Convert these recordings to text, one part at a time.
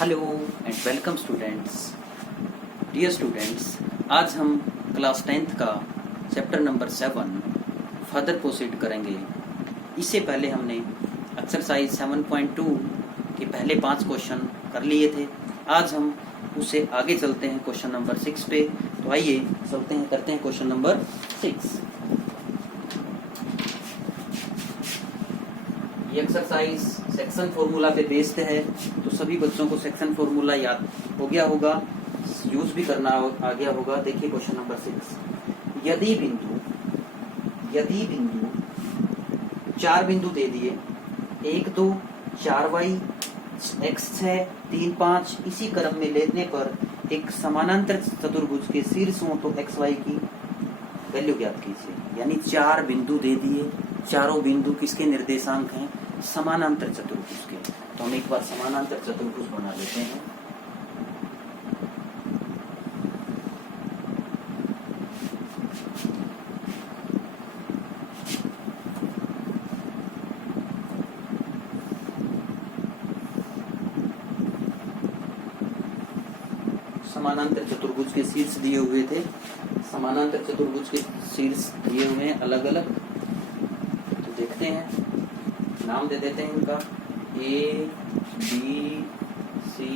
Hello and welcome students. Dear students, आज हम class 10th का चैप्टर नंबर 7 फर्दर प्रोसीड करेंगे। इससे पहले हमने एक्सरसाइज 7.2 के पहले 5 क्वेश्चन कर लिए थे। आज हम उससे आगे चलते हैं क्वेश्चन नंबर 6 पे। तो आइए चलते हैं, करते हैं क्वेश्चन नंबर 6। ये एक्सरसाइज सेक्शन फॉर्मूला पे बेस्ड है, तो सभी बच्चों को सेक्शन फॉर्मूला याद हो गया होगा, यूज भी करना आ गया होगा। देखिए क्वेश्चन नंबर 6। यदि बिंदु 4 बिंदु दे दिए, 1 2 4y x 6 3 5 इसी क्रम में लेने पर एक समानांतर चतुर्भुज के शीर्षों तो xy की वैल्यू ज्ञात कीजिए। यानी 4 बिंदु दे दिए, चारों बिंदु किसके निर्देशांक हैं? समानांतर चतुर्भुज के। तो हम एक बार समानांतर चतुर्भुज बना लेते हैं। समानांतर चतुर्भुज के शीर्ष दिए हुए थे, समानांतर चतुर्भुज के शीर्ष दिए हुए हैं अलग अलग। तो देखते हैं, नाम दे देते हैं इनका A B C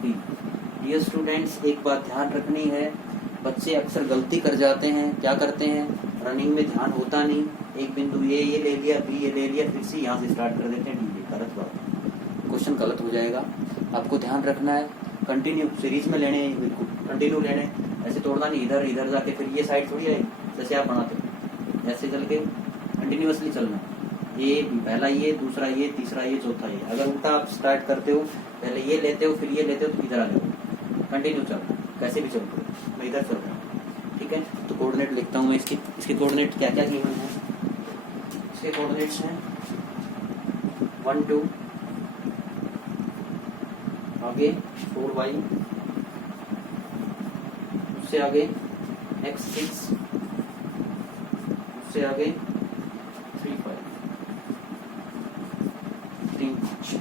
D। Dear students, एक बात ध्यान रखनी है, बच्चे अक्सर गलती कर जाते हैं। क्या करते हैं? रनिंग में ध्यान होता नहीं, एक बिंदु ये ले लिया, B ये ले लिया, फिर C यहाँ से स्टार्ट कर देते हैं, D ये गलत बात है, क्वेश्चन गलत हो जाएगा। आपको ध्यान रखना है, कंटिन्यू सीरीज में लेने, बिल्कुल कंटिन्यू लेने, ऐसे तोड़ना नहीं, इधर इधर जाके फिर ये साइड थोड़ी आएगी जैसे आप बनाते हो, ऐसे चल के कंटिन्यूअसली चलना। ये पहला ये, दूसरा ये, तीसरा ये, चौथा ये। अगर उल्टा आप स्टार्ट करते हो, पहले ये लेते हो फिर ये लेते हो, तो इधर आ जाओ, कंटिन्यू चलना, कैसे भी चलते हो। मैं इधर चल रहा हूँ, ठीक है। तो कोऑर्डिनेट लिखता हूँ मैं, इसके कोऑर्डिनेट क्या क्या गिवन है। इसके कोऑर्डिनेट्स हैं 1 2, आगे 4y, उससे आगे x 6, उससे आगे 3 5 3 5,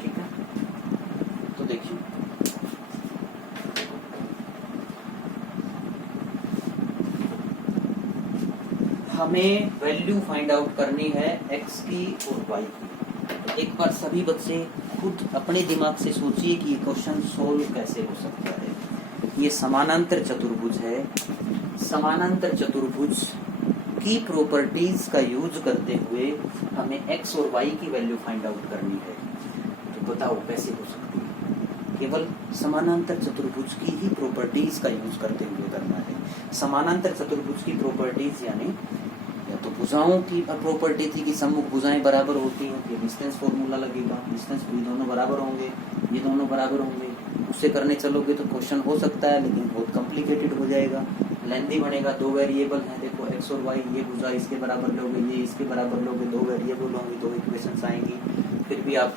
ठीक है। तो देखिए, हमें वैल्यू फाइंड आउट करनी है x की और y की। तो एक बार सभी बच्चे खुद अपने दिमाग से सोचिए कि ये क्वेश्चन सोल्व कैसे हो सकता है। ये समानांतर चतुर्भुज है, समानांतर चतुर्भुज की प्रॉपर्टीज का यूज करते हुए हमें x और y की वैल्यू फाइंड आउट करनी है। तो बताओ कैसे हो सकती है? केवल समानांतर चतुर्भुज की ही प्रॉपर्टीज का यूज करते हुए करना है। समानांतर चतुर्भुज की प्रॉपर्टीज यानी या तो भुजाओं की प्रॉपर्टी थी कि सम्मुख भुजाएं बराबर होती हैं, ये डिस्टेंस फॉर्मूला लगेगा, डिस्टेंस ये दोनों बराबर होंगे, ये दोनों बराबर होंगे। उससे करने चलोगे तो क्वेश्चन हो सकता है, लेकिन बहुत कॉम्प्लिकेटेड हो जाएगा, लेंथी बनेगा। 2 वेरिएबल हैं, देखो x और y, ये भुजा इसके बराबर लोगे, ये इसके बराबर लोगे, 2 वेरिएबल होंगे, 2 इक्वेशंस आएंगी। फिर भी आप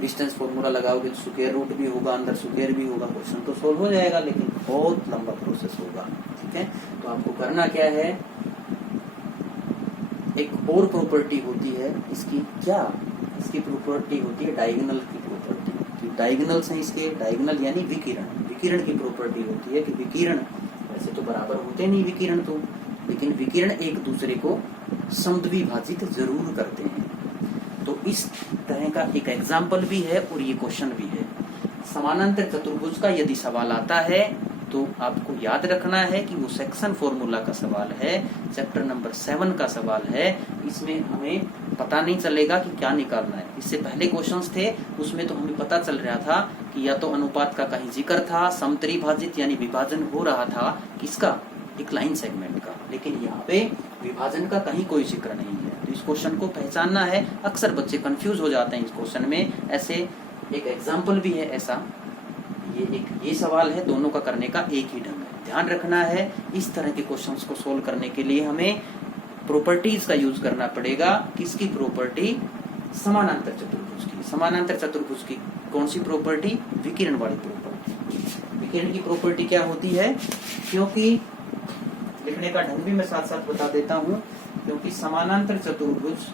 डिस्टेंस फॉर्मूला लगाओगे तो स्क्वायर रूट भी होगा, अंदर स्क्वायर भी होगा, क्वेश्चन तो सोल्व हो जाएगा, लेकिन बहुत लंबा प्रोसेस होगा, ठीक है। तो आपको करना क्या है, एक और प्रॉपर्टी होती है इसकी, क्या इसकी प्रॉपर्टी होती है डायगोनल की प्रॉपर्टी। डायगोनल्स हैं इसके, डायगोनल यानी विकिरण, विकिरण की प्रॉपर्टी होती है कि विकिरण वैसे तो बराबर होते नहीं विकिरण तो, लेकिन विकिरण एक दूसरे को समद्विभाजित जरूर करते हैं। तो इस तरह का एक एग्जाम्पल भी है और ये क्वेश्चन भी है। समानांतर चतुर्भुज का यदि सवाल आता है तो आपको याद रखना है कि वो सेक्शन फॉर्मूला का सवाल है, चैप्टर नंबर 7 का सवाल है। इसमें हमें पता नहीं चलेगा कि क्या निकालना है। इससे पहले क्वेश्चंस थे, उसमें तो हमें पता चल रहा था कि या तो अनुपात का कहीं जिक्र था, समत्रिभाजित यानी विभाजन हो रहा था किसका, एक लाइन सेगमेंट का, लेकिन यहाँ पे विभाजन का कहीं कोई जिक्र नहीं है। तो इस क्वेश्चन को पहचानना है। अक्सर बच्चे कंफ्यूज हो जाते हैं इस क्वेश्चन में। ऐसे एक एग्जाम्पल भी है ऐसा, ये सवाल है, दोनों का करने का एक ही ढंग है। ध्यान रखना है, इस तरह के क्वेश्चंस को सोल्व करने के लिए हमें प्रॉपर्टीज का यूज करना पड़ेगा। किसकी प्रॉपर्टी? समानांतर चतुर्भुज की। समानांतर चतुर्भुज की कौन सी प्रॉपर्टी? विकिरण वाली प्रॉपर्टी। विकिरण की प्रॉपर्टी क्या होती है? क्योंकि लिखने का ढंग भी मैं साथ साथ बता देता हूँ, क्योंकि समानांतर चतुर्भुज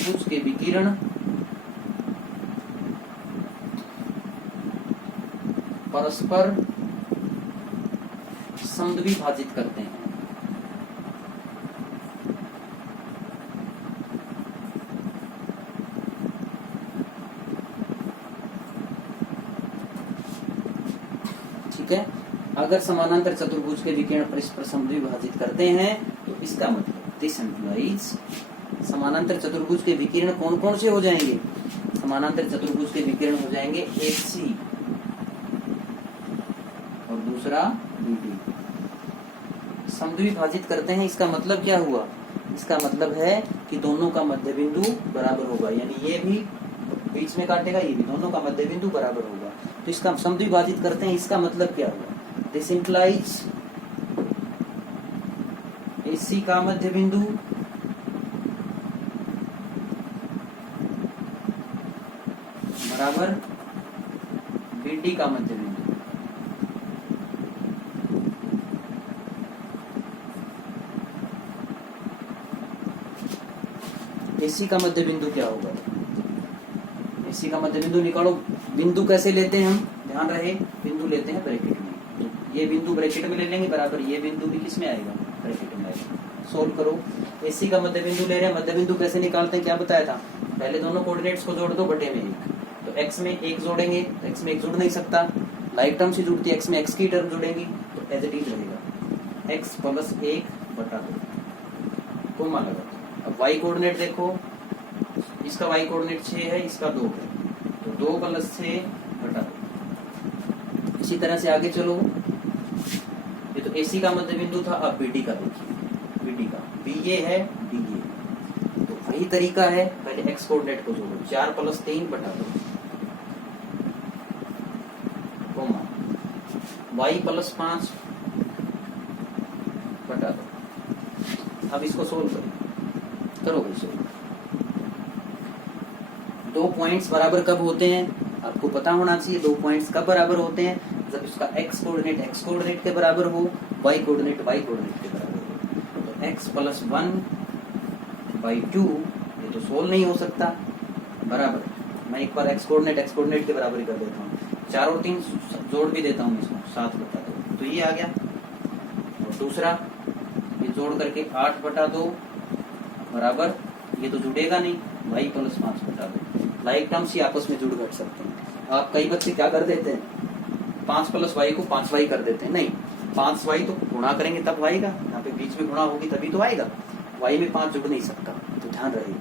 चतुर्भुज के विकिरण परस्पर समद्विभाजित करते हैं। ठीक है, अगर समानांतर चतुर्भुज के विकिरण परस्पर समद्विभाजित करते हैं तो इसका मतलब दिस इम्प्लाइज समानांतर चतुर्भुज के विकिरण कौन कौन से हो जाएंगे? समानांतर चतुर्भुज के विकिरण हो जाएंगे एक सी और दूसरा BD। समद्विभाजित करते हैं, इसका मतलब क्या हुआ? इसका मतलब है कि दोनों का मध्य बिंदु बराबर होगा, यानी ये भी बीच में काटेगा, ये भी, दोनों का मध्य बिंदु बराबर होगा। तो इसका समद्विभाजित करते हैं, इसका मतलब क्या हुआ? दिस इंप्लाइज AC का मध्य बिंदु बराबर BD का मध्य बिंदु। AC का मध्य बिंदु क्या होगा? AC का मध्य बिंदु निकालो। बिंदु कैसे लेते हैं हम? ध्यान रहे, बिंदु लेते हैं ब्रैकेट में। ये बिंदु ब्रैकेट में ले लेंगे, बराबर ये बिंदु भी किस में आएगा? ब्रैकेट में आएगा। सोल्व करो। AC का मध्य बिंदु ले रहे हैं, मध्य बिंदु कैसे निकालते हैं क्या बताया था? पहले दोनों कोऑर्डिनेट्स को जोड़ दो बटे में एक। तो x में एक जोड़ेंगे तो x में एक जुड़ नहीं सकता, लाइक टर्म से जुड़ती है, x में x की टर्म जुड़ेंगी तो एज इट इज रहेगा x प्लस 1 बटा 2 कोमा लगा। अब y कोऑर्डिनेट देखो, इसका y कोऑर्डिनेट 6 है, इसका 2 है, तो 2 प्लस 6 बटा 2। इसी तरह से आगे चलो, ये तो AC का मध्य बिंदु था, अब BD का देखिए, BD का B ये है, D ये, तो वही तरीका है, पहले x कोऑर्डिनेट को जोड़ो, 4 प्लस 3 बटा 2 कोमा y प्लस 5 बटा 2। अब इसको सोल्व करो भाई सोल्व। 2 पॉइंट्स बराबर कब होते हैं आपको पता होना चाहिए। 2 पॉइंट्स कब बराबर होते हैं? जब इसका x कोऑर्डिनेट के बराबर हो, y कोऑर्डिनेट के बराबर हो। तो x प्लस 1/2 ये तो सोल्व नहीं हो सकता, बराबर। मैं एक बार x कोऑर्डिनेट के बराबर ही कर देता हूँ, 4 और 3 जोड़ भी देता हूँ इसको, 7 बटा 2, तो ये आ गया। और दूसरा ये जोड़ करके 8 बटा 2 बराबर, ये तो जुड़ेगा नहीं, y प्लस 5 बटा 2। लाइक टर्म्स ही आपस में जुड़ घट सकते हैं। आप कई बच्चे क्या कर देते हैं, 5 प्लस y को 5y कर देते हैं। नहीं, 5y तो गुणा करेंगे तब आएगा, यहाँ पे बीच में गुणा होगी तभी तो आएगा, y में 5 जुड़ नहीं सकता, तो ध्यान रहे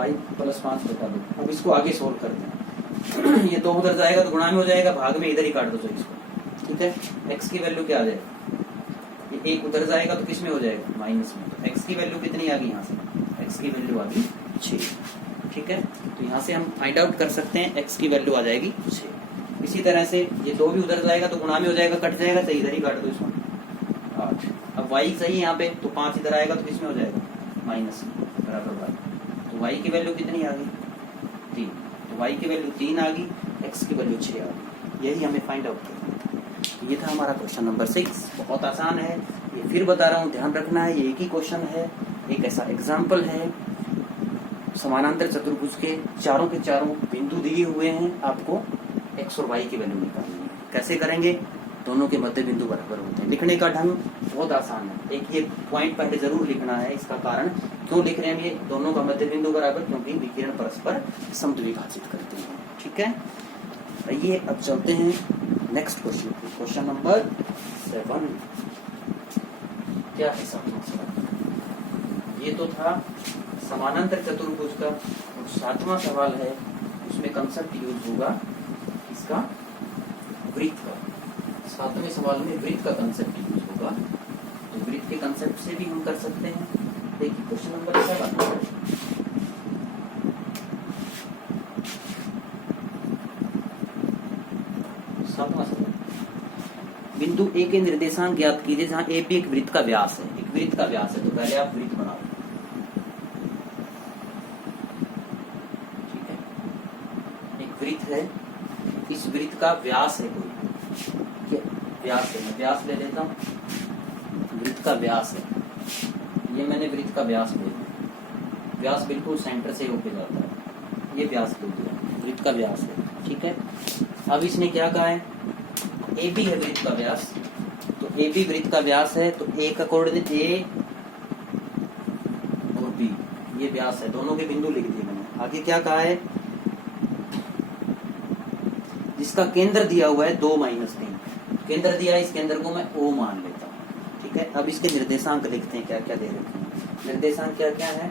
y प्लस 5 बता दो। अब इसको आगे सोल्व करते हैं। ये 2 उधर जाएगा तो गुणा में हो जाएगा, भाग में इधर ही काट दो तो इसको, ठीक है। x की वैल्यू क्या आ जाएगा? ये 1 उधर जाएगा तो किस में हो जाएगा? माइनस में। तो x की वैल्यू कितनी आ गई यहाँ से? x की वैल्यू आ गई 6, ठीक है। तो यहाँ से हम फाइंड आउट कर सकते हैं x की वैल्यू आ जाएगी 6। इसी तरह से ये 2 भी उधर जाएगा तो गुणा में हो जाएगा, कट जाएगा, तो इधर ही काट दो इसको, 8। अब y सही है यहाँ पे, तो 5 इधर आएगा तो किस में हो जाएगा? माइनस में, बराबर y। तो y की वैल्यू कितनी आ गई? 3। तो y की वैल्यू 3 आ गई, x की वैल्यू 6 आ गई। यही हमें फाइंड आउट करना था। ये था हमारा क्वेश्चन नंबर 6। बहुत आसान है, ये फिर बता रहा हूँ, ध्यान रखना है, ये एक ही क्वेश्चन है, एक ऐसा एग्जाम्पल है। समानांतर चतुर्भुज के चारों बिंदु दिए हुए हैं, आपको x और y की वैल्यू निकालनी है। कैसे करेंगे? दोनों के मध्य बिंदु बराबर होते हैं। लिखने का ढंग बहुत आसान है। एक ये पॉइंट पहले जरूर लिखना है, इसका कारण क्यों लिख रहे हैं ये दोनों का मध्य बिंदु बराबर, क्योंकि विकिरण परस्पर समद्विभाजित करते हैं, ठीक है। आइए अब चलते हैं नेक्स्ट क्वेश्चन, क्वेश्चन नंबर 7। क्या है 7वां सवाल? ये तो था समानांतर चतुर्भुज का, और 7वां सवाल है, उसमें कंसेप्ट यूज होगा इसका वृत्त का। 7वें सवाल में वृत्त का कंसेप्ट यूज होगा, तो वृत्त के कंसेप्ट से भी हम कर सकते हैं। देखिए क्वेश्चन नंबर 7, बिंदु ए के निर्देशांक ज्ञात कीजिए जहां ए भी एक वृत्त का व्यास है। एक वृत्त का व्यास है, तो पहले आप वृत्त बनाओ, ठीक है। एक वृत्त है, इस वृत्त का व्यास है कोई, व्यास है, मैं व्यास ले लेता हूँ, वृत्त का व्यास है, ये मैंने वृत्त का व्यास ले लिया, व्यास बिल्कुल सेंटर से होके जाता है, ये व्यास दे दिया, वृत्त का व्यास है, ठीक है। अब इसने क्या कहा है, ए बी है वृत्त का व्यास, तो ए बी वृत्त का व्यास है, तो ए का कोऑर्डिनेट ए और बी ये व्यास है, दोनों के बिंदु लिख दिए मैंने। आगे क्या कहा है, जिसका केंद्र दिया हुआ है 2 - 3, केंद्र दिया है, इस केंद्र को मैं O मान लेता हूँ, ठीक है। अब इसके निर्देशांक लिखते हैं, क्या क्या दे रखे हैं, निर्देशांक क्या क्या है।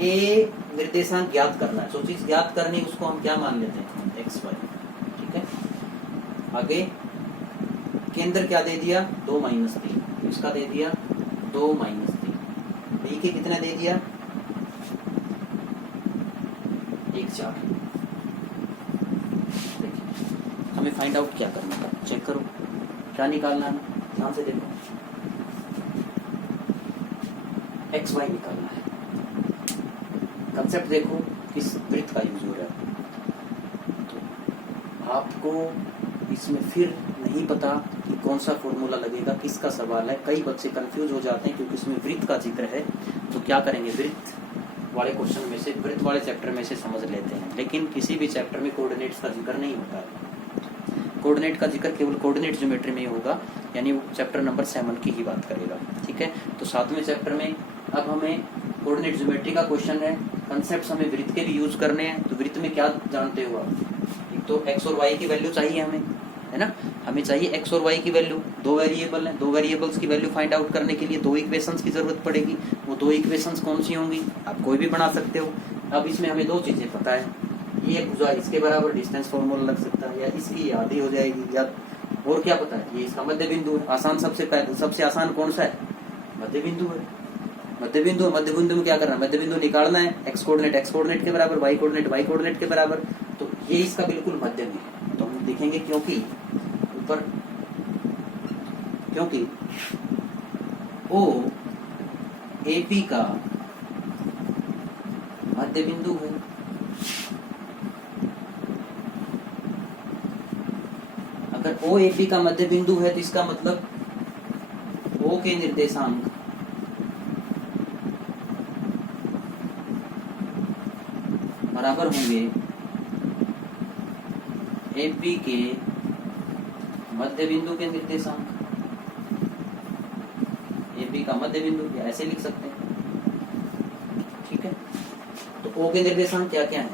ए निर्देशांक ज्ञात करना है, चीज ज्ञात करनी, उसको हम क्या मान लेते हैं, एक्स वाई, ठीक है। आगे केंद्र क्या दे दिया, 2 - 3, इसका दे दिया 2 - 3, बी के कितना दे दिया, 1 4। देखिए हमें फाइंड आउट क्या करना था, चेक करो क्या निकालना है, ध्यान से देखो, एक्स वाई निकालना है। कंसेप्ट देखो किस वृत्त का यूज हो रहा है, तो आपको इसमें फिर नहीं पता कि कौन सा फॉर्मूला लगेगा, किसका सवाल है, कई बच्चे कंफ्यूज हो जाते हैं क्योंकि इसमें वृत्त का जिक्र है। तो क्या करेंगे, वृत्त वाले क्वेश्चन में से, वृत्त वाले चैप्टर में से समझ लेते हैं, लेकिन किसी भी चैप्टर में कोऑर्डिनेट्स का जिक्र नहीं होता है। कोऑर्डिनेट का जिक्र केवल कोऑर्डिनेट ज्योमेट्री में ही होगा, यानी वो चैप्टर नंबर 7 की ही बात करेगा, ठीक है। तो 7वें चैप्टर में अब हमें कोऑर्डिनेट ज्योमेट्री का क्वेश्चन है, कंसेप्ट हमें वृत्त के भी यूज करने हैं। तो वृत्त में क्या जानते हो आप, एक तो एक्स और वाई की वैल्यू चाहिए हमें, है ना, हमें चाहिए एक्स और वाई की वैल्यू, 2 वेरिएबल हैं, 2 वेरिएबल्स की वैल्यू फाइंड आउट करने के लिए 2 इक्वेशंस की जरूरत पड़ेगी। वो 2 इक्वेशंस कौन सी होंगी, आप कोई भी बना सकते हो। अब इसमें हमें 2 चीजें पता है, ये भुजा इसके बराबर डिस्टेंस फॉर्मूला लग सकता है, या इसकी आधी हो जाएगी, या और क्या पता है, ये इसका मध्य बिंदु है। आसान सबसे आसान कौन सा है, मध्य बिंदु है। मध्य बिंदु में क्या करना है, मध्य बिंदु निकालना है, एक्स कोऑर्डिनेट के बराबर, वाई कोऑर्डिनेट के बराबर, तो ये इसका बिल्कुल मध्य में है। तो हम लिखेंगे क्योंकि ओ ए पी का मध्य बिंदु है। अगर ओ ए पी का मध्य बिंदु है तो इसका मतलब ओ के निर्देशांक बराबर होंगे ए पी के मध्य बिंदु के निर्देशांक। ए पी का मध्य बिंदु या ऐसे लिख सकते हैं, ठीक है। तो ओ के निर्देशांक क्या क्या है,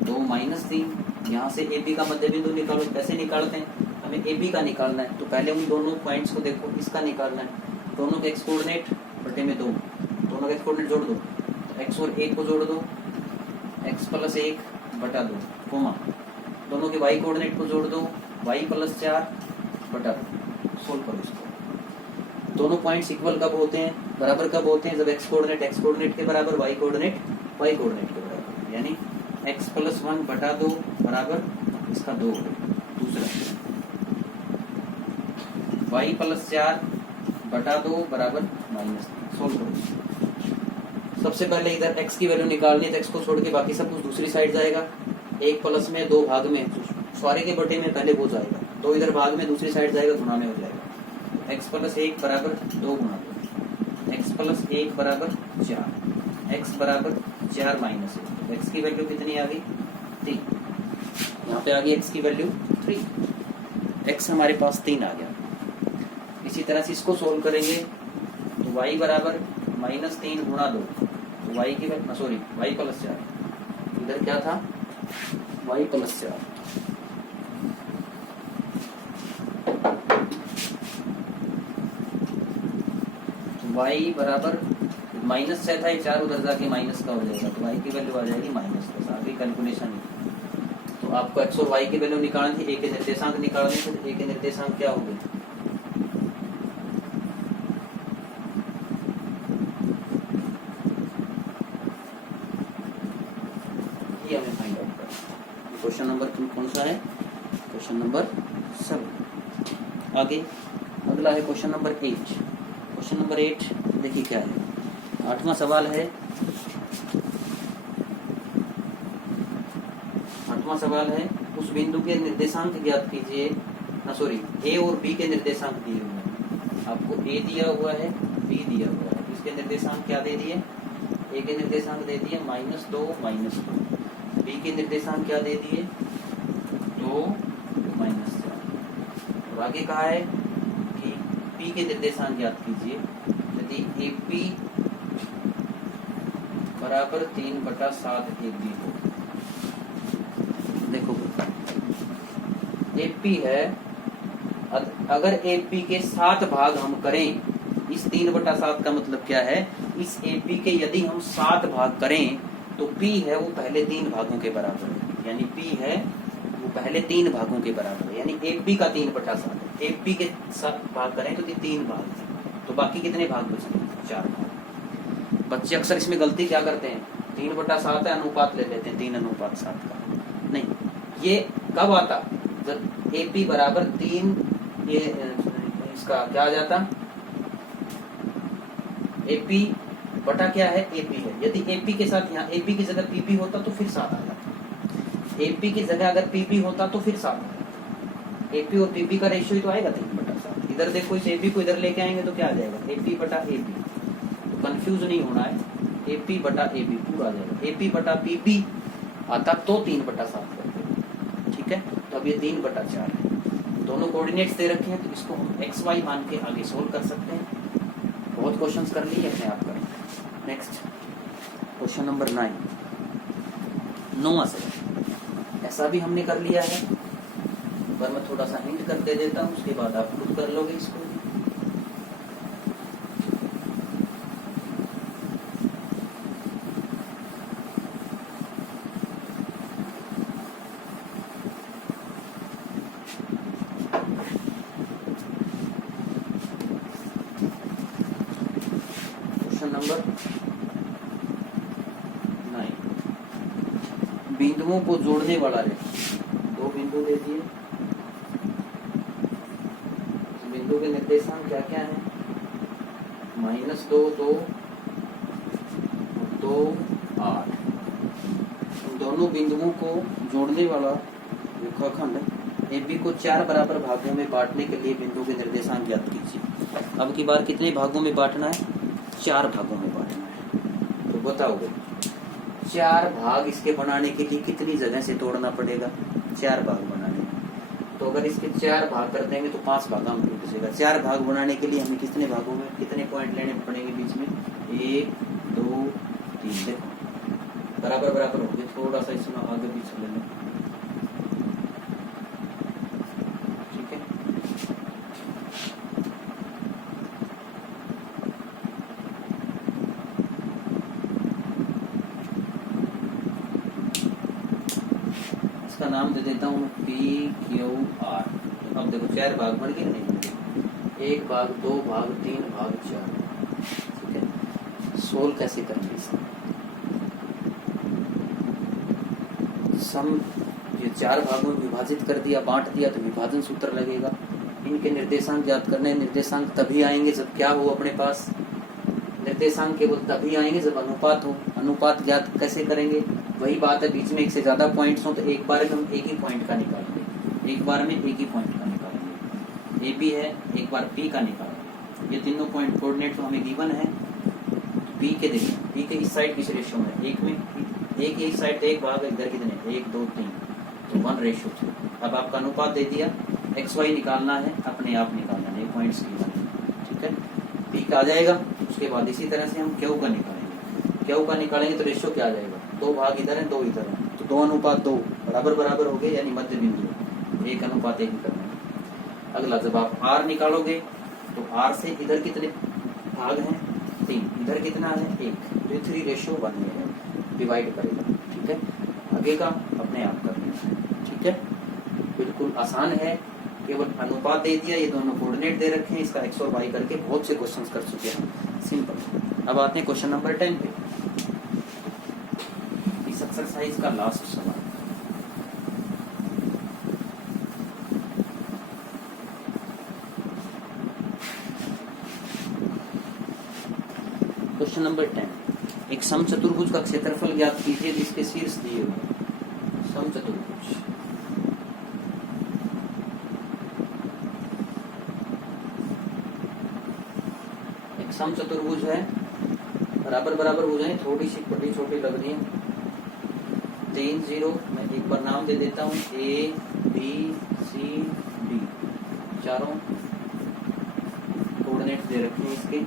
2 - 3। यहाँ से ए पी का मध्य बिंदु निकालो, कैसे निकालते हैं, हमें ए पी का निकालना है, तो पहले उन दोनों पॉइंट्स को देखो, इसका निकालना है, दोनों के एक्स कोऑर्डिनेट बटे में 2, दोनों के एक्स कोऑर्डिनेट जोड़ दो, तो एक्स और 1 को जोड़ दो, x + 1 बटा 2, कोमा दोनों के y कोऑर्डिनेट को जोड़ दो, y + 4 बटा 2, सोल्व करो इसको। दोनों पॉइंट्स इक्वल कब होते हैं, बराबर कब होते हैं, जब x कोऑर्डिनेट के बराबर, y कोऑर्डिनेट के बराबर, यानी x + 1 बटा 2 बराबर इसका 2 है। दूसरा y + 4 बटा 2 बराबर -3, सोल्व करो। सबसे पहले इधर x की वैल्यू निकालनी है, तो x को छोड़ के बाकी सब कुछ दूसरी साइड जाएगा, 1 प्लस में 2 भाग में, सॉरी के बटे में पहले वो जाएगा, 2 इधर भाग में दूसरी साइड जाएगा, गुणा में हो जाएगा। x + 1 बराबर 2 गुणा 2, x + 1 बराबर 4, x बराबर 4 - 1, x की वैल्यू कितनी आ गई, 3। यहाँ पे आ गई x की वैल्यू 3, x हमारे पास 3 आ गया। इसी तरह से इसको सोल्व करेंगे, तो y बराबर -3 गुणा 2, तो y की वैल्यू y + 4, इधर क्या था, y + 4, तो y बराबर माइनस से था, ये 4 उधर जाके माइनस का हो जाएगा, तो y की वैल्यू आ जाएगी -10। आगे कैलकुलेशन, तो आपको x और y की वैल्यू निकालनी थी, a के निर्देशांक निकालने थे, तो a के निर्देशांक क्या हो गए, क्वेश्चन नंबर कौन सा है, क्वेश्चन नंबर 7। आगे अगला है क्वेश्चन नंबर 8। क्वेश्चन नंबर 8 देखिए क्या है, 8वां सवाल है। 8वां सवाल है, उस बिंदु के निर्देशांक ज्ञात कीजिए, ए और बी के निर्देशांक दिए हुए हैं। आपको ए दिया हुआ है, बी दिया हुआ है, इसके निर्देशांक क्या दे दिए, ए के निर्देशांक दे दिए -2 -2, बी के निर्देशांक क्या दे दिए 2 -4, और आगे कहा है कि पी के निर्देशांक ज्ञात कीजिए। यदि ए पी बराबर 3/7 AB हो, देखो AP है, अगर AP के 7 भाग हम करें, इस 3/7 का मतलब क्या है, इस AP के यदि हम 7 भाग करें तो P है वो पहले 3 भागों के बराबर है, यानी P है वो पहले 3 भागों के बराबर है, यानी AP का 3/7 है, AP के 7 भाग करें तो 3 भाग है, तो बाकी कितने भाग बचेंगे 4 भाग। बच्चे अक्सर इसमें गलती क्या करते हैं, 3/7 है अनुपात ले लेते हैं 3:7 का, नहीं, ये कब आता जब AP बराबर 3, ये इसका क्या आ जाता, AP बटा क्या है AP है, यदि AP के साथ यहाँ AP की जगह PP होता तो फिर 7 आ जाता, AP की जगह अगर PP होता तो फिर 7 आ जाता, AP और PP का रेशियो ही तो आएगा 3/7। इधर देखो इस AP को इधर लेके आएंगे तो क्या आ जाएगा AP बटा AP, तो कंफ्यूज नहीं होना है, AP बटा AP पूरा आ जाएगा, AP बटा PP आता तो 3/7 करते, ठीक है, तो अब ये 3/4 है, दोनों कोऑर्डिनेट्स दे रखे हैं तो इसको हम XY मान के आगे सोल्व कर सकते हैं। बहुत क्वेश्चंस कर लिए अपने आप करें। नेक्स्ट क्वेश्चन नंबर 9, 9वां सवाल, ऐसा भी हमने कर लिया है, पर मैं थोड़ा सा हिंट कर दे देता हूँ, उसके बाद आप खुद कर लोगे इसको। नंबर 9, बिंदुओं को जोड़ने वाला रेखा, 2 बिंदु दे दिए, बिंदु के निर्देशांक क्या क्या है -2 2 2 8, दोनों बिंदुओं को जोड़ने वाला रेखाखंड AB को 4 बराबर भागों में बांटने के लिए बिंदु के निर्देशांक ज्ञात कीजिए। अब की बार कितने भागों में बांटना है, 4 भागों में बांटना है, तो बताओगे 4 भाग इसके बनाने के लिए कितनी जगह से तोड़ना पड़ेगा, 4 भाग बनाने में, तो अगर इसके 4 भाग कर देंगे तो 5 भागा में बचेगा। 4 भाग बनाने के लिए हमें कितने भागों में कितने पॉइंट लेने पड़ेंगे बीच में, 1 2 3, देखो बराबर बराबर हो गए, थोड़ा सा इसमें आगे पीछे ले लें, ठीक है, इसका नाम दे देता हूँ PQR। अब देखो 4 भाग बन गए नहीं बने, 1 भाग 2 भाग 3 भाग 4, ठीक है। सोल्व कैसे करेंगे इसका, सम ये 4 भागों में विभाजित कर दिया, बांट दिया, तो विभाजन सूत्र लगेगा। इनके निर्देशांक ज्ञात करने, निर्देशांक तभी आएंगे जब क्या हो अपने पास, निर्देशांक केवल तभी आएंगे जब अनुपात हो। अनुपात ज्ञात कैसे करेंगे, वही बात है, बीच में एक से ज्यादा पॉइंट्स हो तो एक बार में हम एक ही पॉइंट का निकालेंगे, एक बार में एक ही पॉइंट का निकालेंगे। ए बी है, एक बार पी का निकालेंगे, ये तीनों पॉइंट कोऑर्डिनेट तो हमें गिवन है, पी के देखिए, पी के इस साइड किस रेशियो में, एक में, एक इस साइड तो एक भाग, इधर कितने 1 2 3, तो 1:2। अब आपका अनुपात दे दिया, XY निकालना है, अपने आप निकालना है, पॉइंट्स की, ठीक है, पी का आ जाएगा। उसके बाद इसी तरह से हम क्यू का निकालेंगे, क्यू का निकालेंगे तो रेशियो क्या आ जाएगा, 2 भाग इधर है 2 इधर है, तो 2:2 बराबर बराबर हो गए, यानी मध्य बिंदु 1:1 करना है। अगला जब आप R निकालोगे तो R से इधर कितने भाग हैं 3, इधर कितना है 1, तो 3:1 है, डिवाइड करेगा, ठीक है। आगे का अपने आप करना है, ठीक है, बिल्कुल आसान है, केवल अनुपात दे दिया, ये दोनों कोऑर्डिनेट दे रखे हैं, इसका x और y करके बहुत से क्वेश्चंस कर चुके हैं, सिंपल। अब आते हैं क्वेश्चन नंबर 10 पे, इस एक्सरसाइज का लास्ट सवाल। क्वेश्चन नंबर 10, एक समचतुर्भुज का क्षेत्रफल ज्ञात कीजिए जिसके शीर्ष दिए हुए। समचतुर्भुज, एक समचतुर्भुज है, बराबर बराबर हो जाए, थोड़ी सी बड़ी छोटी लग रही है। 3 0, मैं एक बार नाम दे देता हूँ, ए बी सी डी, चारों कोऑर्डिनेट्स दे रखे हैं इसके।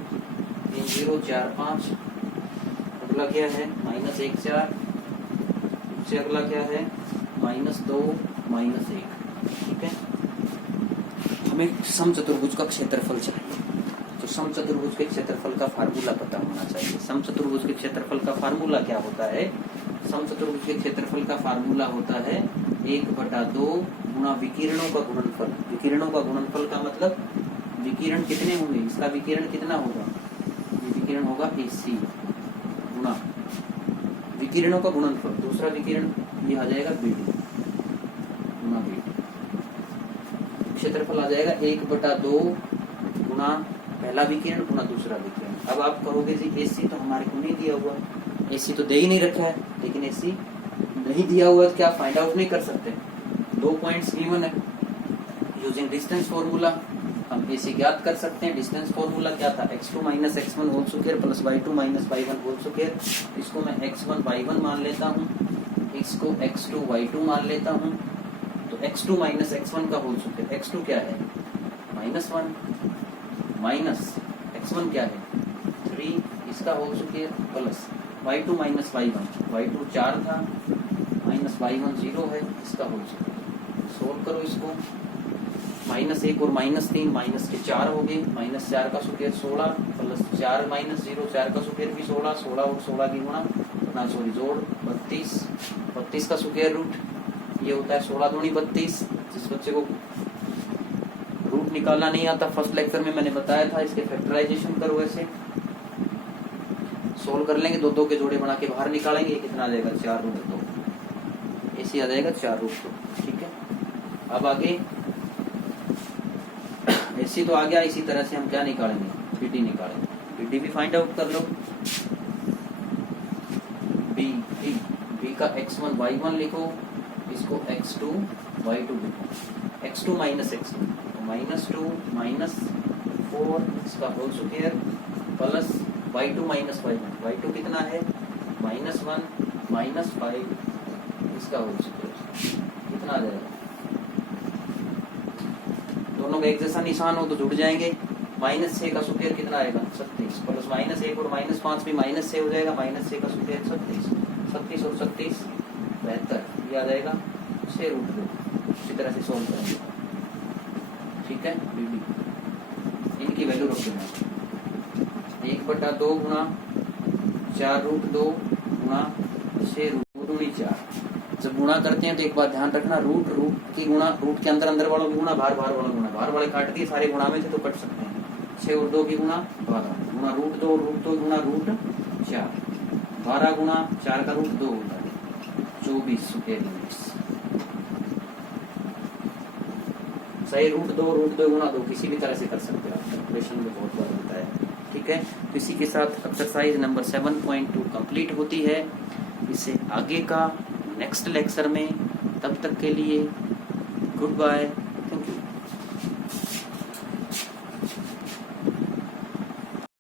3 0 4 5, अगला क्या है -1 4, उससे अगला क्या है -2 -1। ठीक है, हमें समचतुर्भुज का क्षेत्रफल चाहिए, तो समचतुर्भुज के क्षेत्रफल का फार्मूला पता होना चाहिए। समचतुर्भुज के क्षेत्रफल का फार्मूला क्या होता है? समचतुर्भुज के क्षेत्रफल का फार्मूला होता है 1/2 गुणा विकिरणों का गुणनफल। विकिरणों का गुणनफल का मतलब विकिरण कितने होंगे, इसका विकिरण कितना होगा, ये विकिरण होगा AC गुणा विकिरणों का गुणनफल, दूसरा विकिरण ये आ जाएगा BD गुणा BD। क्षेत्रफल आ जाएगा 1/2 गुणा पहला विकिरण गुणा दूसरा विकिरण। अब आप करोगे जी AC तो हमारे को नहीं दिया हुआ, AC तो दे ही नहीं रखा है, लेकिन AC नहीं दिया हुआ तो क्या फाइंड आउट नहीं कर सकते? 2 पॉइंट्स गिवन है, यूजिंग डिस्टेंस फॉर्मूला हम AC ज्ञात कर सकते हैं। डिस्टेंस फॉर्मूला क्या था, x2 - x1 whole square plus y2 - y1 whole square. इसको मैं x1 y1 मान लेता हूँ, इसको x2 y2 मान लेता हूँ। तो x2 - x1 का होल स्क्वायर, x2 क्या है -1 माइनस x1 क्या है 3, इसका whole square plus y2 - y1, y2 4 था माइनस y1 0 है, इसका होल स्क्वायर। सोल्व करो इसको, -1 और -3 माइनस के 4 हो गए, -4 का स्क्वायर 16 प्लस 4 - 0 4 का स्क्वायर भी 16, 16 और 16 की गुणा ना सॉरी जोड़ 32, 32 का स्क्वायर रूट ये होता है 16 दूनी 32। जिस बच्चे को रूट निकालना नहीं आता, फर्स्ट लेक्चर में मैंने बताया था, इसके फैक्टराइजेशन करो, ऐसे सोल्व कर लेंगे, 2 के जोड़े बना के बाहर निकालेंगे, कितना आ जाएगा 4√2, ऐसे आ जाएगा 4√2। ठीक है, अब आगे ऐसी तो आ गया, इसी तरह से हम क्या निकालेंगे, BD निकालेंगे। BD भी फाइंड आउट कर लो, B का x1 y1 लिखो, इसको x2 y2 लिखो, x2 - x1 -2 -4 इसका whole square plus y2 - y1, y2 कितना है -1 -5 इसका होल स्क्वायर, कितना आ जाएगा, दोनों का एक जैसा निशान हो तो जुड़ जाएंगे। -6 का स्क्वायर कितना आएगा 36 प्लस -1 और -5 भी -6 हो जाएगा, -6 का स्क्वायर 36, 36 और 36 72, ये आ जाएगा 6√2। इसी तरह से सोल्व करेंगे। ठीक है, BD इनकी वैल्यू रख देना, 1/2 गुणा 4√2 गुणा 6√4। जब गुणा करते हैं तो एक बात ध्यान रखना, रूट की गुणा, रूट के अंदर वालों की गुणा, बाहर वालों गुणा, बाहर वाले काट दिए, सारे गुणा में थे तो कट सकते हैं। 6 और 2 की गुणा 12 गुणा √2 गुणा √4, 12 गुणा 4 का रूट 2 होता है 24 स्क्वायर यूनिट्स। सही, √2 गुणा 2 किसी भी तरह से कर सकते हैं, कैलकुलेशन में बहुत बार होता है। ठीक है, तो इसी के साथ एक्सरसाइज नंबर 7.2 कंप्लीट होती है। इससे आगे का नेक्स्ट लेक्चर में, तब तक के लिए गुड बाय, थैंक यू।